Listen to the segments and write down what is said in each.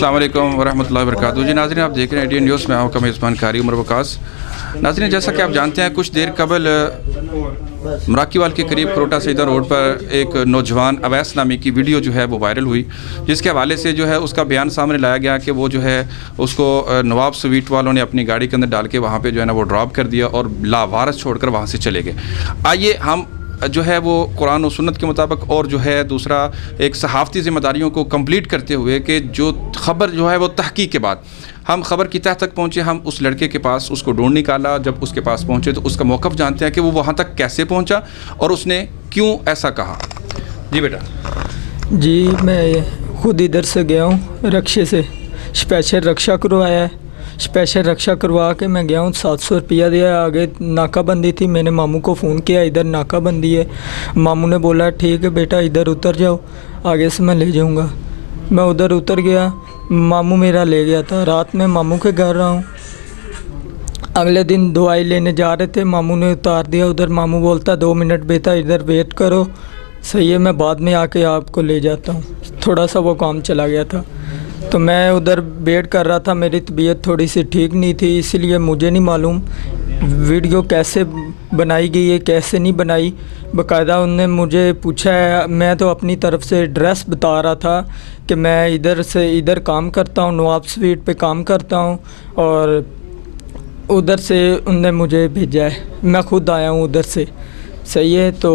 अस्सलाम वालेकुम वरहमतुल्लाहि वबरकातुहू। जी नाज़रीन, आप देख रहे हैं इंडियन न्यूज़ में आपका मेज़बान कारी उमर वकास। नाज़रीन, जैसा कि आप जानते हैं, कुछ देर कबल मराकीवाल के करीब कोटा सईदा रोड पर एक नौजवान अवैस नामी की वीडियो जो है वो वायरल हुई, जिसके हवाले से जो है उसका बयान सामने लाया गया कि वो जो है उसको नवाब स्वीट वालों ने अपनी गाड़ी के अंदर डाल के वहाँ पे जो है ना वो ड्रॉप कर दिया और लावारस छोड़कर वहाँ से चले गए। आइए हम जो है वो कुरान और सुन्नत के मुताबिक और जो है दूसरा एक सहाफ़ती ज़िम्मेदारियों को कंप्लीट करते हुए कि जो ख़बर जो है वो तहक़ीक़ के बाद हम ख़बर की तह तक पहुँचे, हम उस लड़के के पास उसको ढूंढ निकाला। जब उसके पास पहुँचे तो उसका मौक़िफ़ जानते हैं कि वो वहाँ तक कैसे पहुँचा और उसने क्यों ऐसा कहा। जी बेटा। जी, मैं ख़ुद इधर से गया हूँ, रक्शे से स्पेशल रक्षा करवाया है। स्पेशल रक्षा करवा के मैं गया हूँ, 700 रुपया दिया। आगे नाकाबंदी थी, मैंने मामू को फ़ोन किया, इधर नाकाबंदी है। मामू ने बोला ठीक है बेटा, इधर उतर जाओ, आगे से मैं ले जाऊँगा। मैं उधर उतर गया, मामू मेरा ले गया था। रात में मामू के घर रहा हूँ। अगले दिन दवाई लेने जा रहे थे, मामू ने उतार दिया उधर। मामू बोलता 2 मिनट बेटा इधर वेट करो, सही है, मैं बाद में आके आपको ले जाता हूँ। थोड़ा सा वो काम चला गया था तो मैं उधर वेट कर रहा था। मेरी तबीयत थोड़ी सी ठीक नहीं थी, इसलिए मुझे नहीं मालूम वीडियो कैसे बनाई गई है, कैसे नहीं बनाई। बाकायदा उनने मुझे पूछा है, मैं तो अपनी तरफ से एड्रेस बता रहा था कि मैं इधर से इधर काम करता हूँ, नवाब स्वीट पे काम करता हूँ, और उधर से उनने मुझे भेजा है। मैं ख़ुद आया हूँ उधर से, सही है। तो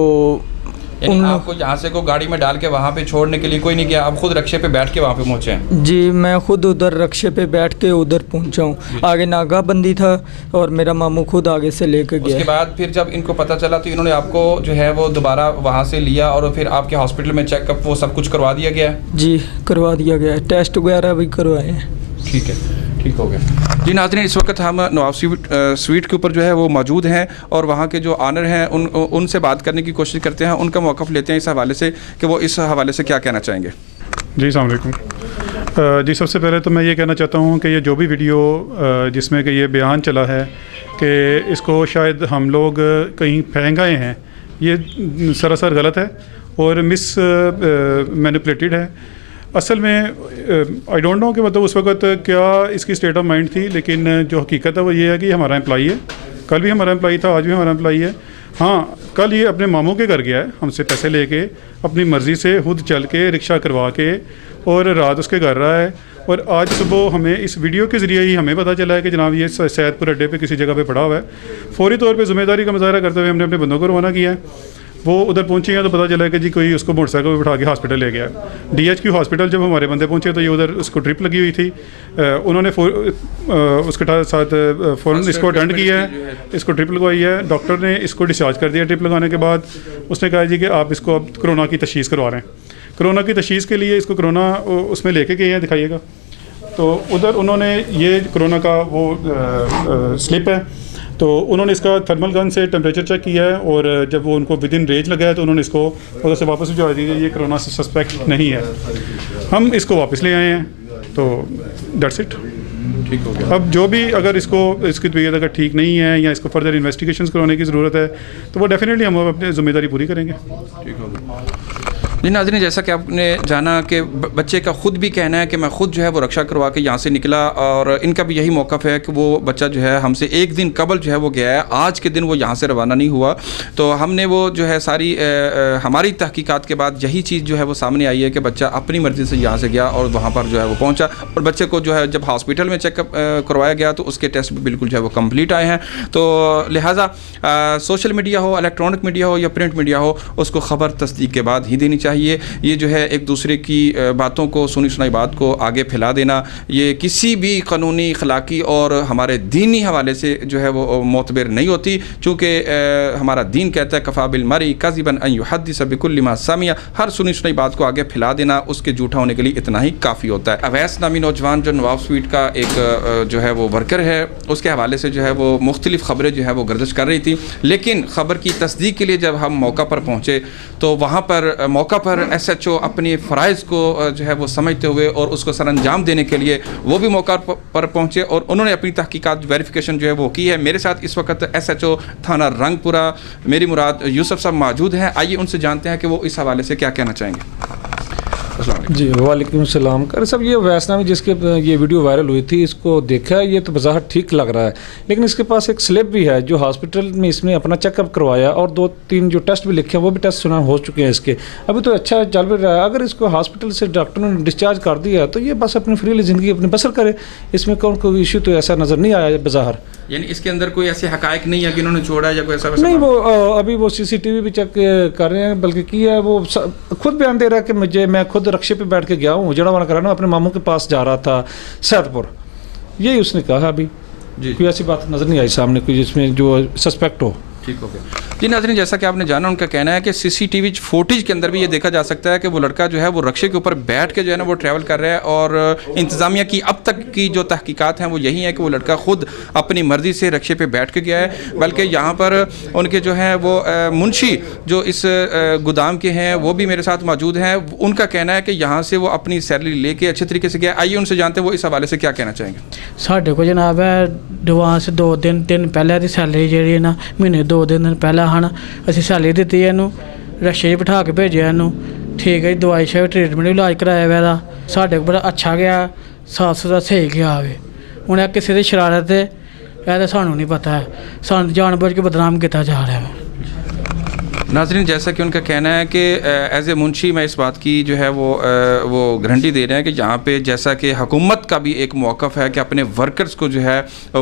आपको यहाँ से को गाड़ी में डाल के वहाँ पे छोड़ने के लिए कोई नहीं गया, आप खुद रक्शे पे बैठ के वहाँ पे पहुँचे हैं? जी, मैं खुद उधर रक्शे पे बैठ के उधर पहुँचा हूँ। आगे नाकाबंदी था और मेरा मामू खुद आगे से लेकर गया। उसके बाद फिर जब इनको पता चला तो इन्होंने आपको जो है वो दोबारा वहाँ से लिया और फिर आपके हॉस्पिटल में चेकअप वो सब कुछ करवा दिया गया? जी, करवा दिया गया, टेस्ट वगैरह भी करवाए हैं। ठीक है, ठीक हो गया। जी नाज़रीन, इस वक्त हम नवाब स्वीट के ऊपर जो है वो मौजूद हैं और वहाँ के जो ऑनर हैं उनसे बात करने की कोशिश करते हैं, उनका मौक़िफ़ लेते हैं इस हवाले से कि वो इस हवाले से क्या कहना चाहेंगे। जी अस्सलाम वालेकुम। जी, सबसे पहले तो मैं ये कहना चाहता हूँ कि ये जो भी वीडियो जिसमें कि ये बयान चला है कि इसको शायद हम लोग कहीं फेंक आए हैं, ये सरासर गलत है और मैनिपुलेटेड है। असल में आई डोंट नो कि मतलब उस वक्त क्या इसकी स्टेट ऑफ माइंड थी, लेकिन जो हकीकत है वो ये है कि हमारा एम्प्लॉई है। कल भी हमारा एम्प्लॉई था, आज भी हमारा एम्प्लॉई है। हाँ, कल ये अपने मामू के घर गया है, हमसे पैसे लेके अपनी मर्ज़ी से खुद चल के रिक्शा करवा के, और रात उसके घर रहा है। और आज सुबह हमें इस वीडियो के ज़रिए ही हमें पता चला है कि जनाब ये सैदपुर अड्डे पे किसी जगह पे पड़ा हुआ है। फौरी तौर पे ज़िम्मेदारी का मुजाहरा करते हुए हमने अपने बंदों को रवाना किया है। वो उधर पहुंचे हैं तो पता चला कि जी कोई उसको मोटरसाइकिल पर बिठा के हॉस्पिटल ले गया। DHQ हॉस्पिटल जब हमारे बंदे पहुंचे तो ये उधर उसको ट्रिप लगी हुई थी। उन्होंने उसके साथ फ़ौरन इसको अटेंड किया है, इसको ट्रिप लगवाई है। डॉक्टर ने इसको डिस्चार्ज कर दिया। ट्रिप लगाने के बाद उसने कहा जी कि आप इसको अब कोरोना की तशख़ीस करवा रहे हैं। कोरोना की तशख़ीस के लिए इसको कोरोना उसमें लेके गए हैं, दिखाइएगा। तो उधर उन्होंने ये कोरोना का वो स्लिप है, तो उन्होंने इसका थर्मल गन से टेम्परेचर चेक किया है और जब वो उनको विद इन रेंज लगा है तो उन्होंने इसको उधर से वापस भिजवा दिया। ये कोरोना से सस्पेक्ट नहीं है, हम इसको वापस ले आए हैं, तो दैट्स इट, ठीक हो गया। अब जो भी अगर इसकी तबीयत अगर ठीक नहीं है या इसको फर्दर इन्वेस्टिगेशंस करवाने की ज़रूरत है तो वो डेफिनेटली हम अपनी ज़िम्मेदारी पूरी करेंगे। ठीक हो गया। जी नाज़रीन, जैसा कि आपने जाना कि बच्चे का ख़ुद भी कहना है कि मैं ख़ुद जो है वो रक्षा करवा के यहाँ से निकला, और इनका भी यही मौक़िफ़ है कि वो बच्चा जो है हमसे एक दिन कबल जो है वो गया है, आज के दिन वो यहाँ से रवाना नहीं हुआ। तो हमने वो जो है सारी हमारी तहक़ीक़ात के बाद यही चीज़ जो है वो सामने आई है कि बच्चा अपनी मर्ज़ी से यहाँ से गया और वहाँ पर जो है वो पहुँचा, और बच्चे को जो है जब हॉस्पिटल में चेकअप करवाया गया तो उसके टेस्ट भी बिल्कुल जो है वो कम्प्लीट आए हैं। तो लिहाजा सोशल मीडिया हो, इलेक्ट्रॉनिक मीडिया हो या प्रिंट मीडिया हो, उसको ख़बर तस्दीक के बाद ही देनी चाहिए। ये जो है एक दूसरे की बातों को, सुनी सुनाई बात को आगे फैला देना, ये किसी भी कानूनी, अखलाकी और हमारे दीनी हवाले से जो है वो मोतबर नहीं होती, चूँकि हमारा दीन कहता है कफ़ा बिल मरी कज़िबन अन युहद्दिस बिकुल्लि मा समिअ, हर सुनी सुनाई बात को आगे फैला देना उसके झूठा होने के लिए इतना ही काफ़ी होता है। अवैस नामी नौजवान जो नवाब स्वीट का एक जो है वो वर्कर है, उसके हवाले से जो है वो मुख्तलिफ़ ख़बरें जो है वो गर्दिश कर रही थी, लेकिन ख़बर की तस्दीक के लिए जब हम मौका पर पहुँचे तो वहाँ पर मौका पर SHO अपनी फ़राइज़ को जो है वो समझते हुए और उसको सरअंजाम देने के लिए वो भी मौका पर पहुँचे और उन्होंने अपनी तहकीकात वेरिफिकेशन जो है वो की है। मेरे साथ इस वक्त SHO थाना रंगपुरा मेरी मुराद यूसुफ साहब मौजूद हैं। आइए उनसे जानते हैं कि वो इस हवाले से क्या कहना चाहेंगे। अस्सलाम वालेकुम। जी वालेकुम सलाम। कर सब ये वैसना में जिसके ये वीडियो वायरल हुई थी, इसको देखा, ये तो बज़ाहिर ठीक लग रहा है, लेकिन इसके पास एक स्लिप भी है जो हॉस्पिटल में इसने अपना चेकअप करवाया और 2-3 जो टेस्ट भी लिखे हैं वो भी टेस्ट सुना हो चुके हैं इसके। अभी तो अच्छा चल भी रहा है। अगर इसको हॉस्पिटल से डॉक्टरों ने डिस्चार्ज कर दिया तो ये बस अपनी फ्रीली ज़िंदगी अपनी बसर करे, इसमें कोई इशू तो ऐसा नज़र नहीं आया बज़ाहिर। यानी इसके अंदर कोई ऐसे हकायक नहीं है कि इन्होंने छोड़ा है या कोई ऐसा वैसा नहीं, बात? वो अभी वो CCTV भी चेक कर रहे हैं, बल्कि किया है वो खुद बयान दे रहा है कि मैं खुद रक्शे पे बैठ के गया हूँ जड़ावाना कराना, अपने मामू के पास जा रहा था सैदपुर, यही उसने कहा। अभी जी। कोई ऐसी बात नज़र नहीं आई सामने कोई जिसमें जो सस्पेक्ट हो। ठीक हो गया। जी नाज़रीन, जैसा कि आपने जाना, उनका कहना है कि CCTV फुटेज के अंदर भी ये देखा जा सकता है कि वो लड़का जो है वो रक्शे के ऊपर बैठ के जो है ना वो ट्रैवल कर रहा है, और इंतज़ामिया की अब तक की जो तहकीकात हैं वो यही है कि वो लड़का खुद अपनी मर्ज़ी से रक्शे पे बैठ के गया है। बल्कि यहाँ पर उनके जो है वो मुंशी जो इस गोदाम के हैं वो भी मेरे साथ मौजूद हैं। उनका कहना है कि यहाँ से वो अपनी सैलरी लेके अच्छे तरीके से गया। आइए उनसे जानते हैं वो इस हवाले से क्या कहना चाहेंगे। ਸਾਡੇ ਕੋਲ ਜਨਾਬ ਹੈ ਐਡਵਾਂਸ 2 ਦਿਨ ਪਹਿਲਾਂ ਦੀ ਸੈਲਰੀ ਜਿਹੜੀ ਹੈ ਨਾ, ਮਹੀਨੇ 2 ਦਿਨ ਪਹਿਲਾਂ ਹਨ ਅਸੀਂ ਸੈਲਰੀ ਦਿੱਤੀ ਹੈ ਇਹਨੂੰ, ਰਕਸ਼ੇ 'ਚ ਬਿਠਾ ਕੇ ਭੇਜਿਆ ਇਹਨੂੰ। ਠੀਕ ਹੈ ਜੀ, ਦਵਾਈ ਸ਼ਾਈ ਟ੍ਰੀਟਮੈਂਟ ਵੀ ਇਲਾਜ ਕਰਾਇਆ ਵਾ ਇਹਦਾ, ਸਾਡੇ ਕੋਲ ਬੜਾ ਅੱਛਾ ਗਿਆ, ਸਾਫ ਸੁਥਰਾ ਸਹੀ ਗਿਆ ਵੇ। ਹੁਣ ਇਹ ਕਿਸੇ ਦੀ ਸ਼ਰਾਰਤ ਹੈ ਇਹ ਤਾਂ ਸਾਨੂੰ ਨਹੀਂ ਪਤਾ ਹੈ, ਸਾਨੂੰ ਜਾਣਬੁੱਝ ਕੇ ਬਦਨਾਮ ਕੀਤਾ ਜਾ ਰਿਹਾ ਹੈ। नाज़रीन, जैसा कि उनका कहना है कि एज ए मुंशी मैं इस बात की जो है वो गारंटी दे रहे हैं कि यहाँ पे जैसा कि हुकूमत का भी एक मौक़िफ़ है कि अपने वर्कर्स को जो है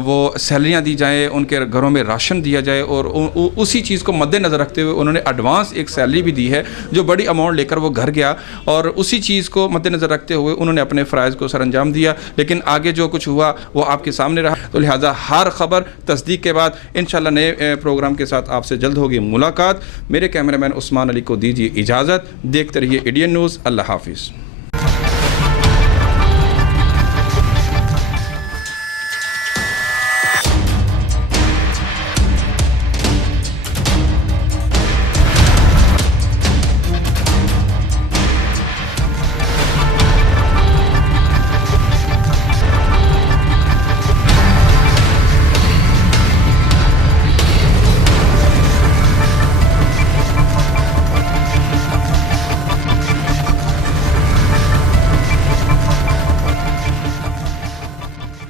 वो सैलरियाँ दी जाएँ, उनके घरों में राशन दिया जाए, और उसी चीज़ को मद्देनज़र रखते हुए उन्होंने एडवांस एक सैलरी भी दी है जो बड़ी अमाउंट लेकर वो घर गया, और उसी चीज़ को मद्देनज़र रखते हुए उन्होंने अपने फ़राइज़ को सरअंजाम दिया। लेकिन आगे जो कुछ हुआ वो आपके सामने रहा, तो लिहाजा हर ख़बर तस्दीक के बाद इंशाअल्लाह नए प्रोग्राम के साथ आपसे जल्द होगी मुलाकात। मेरे कैमरामैन उस्मान अली को दीजिए इजाज़त। देखते रहिए इंडियन न्यूज़। अल्लाह हाफिज़।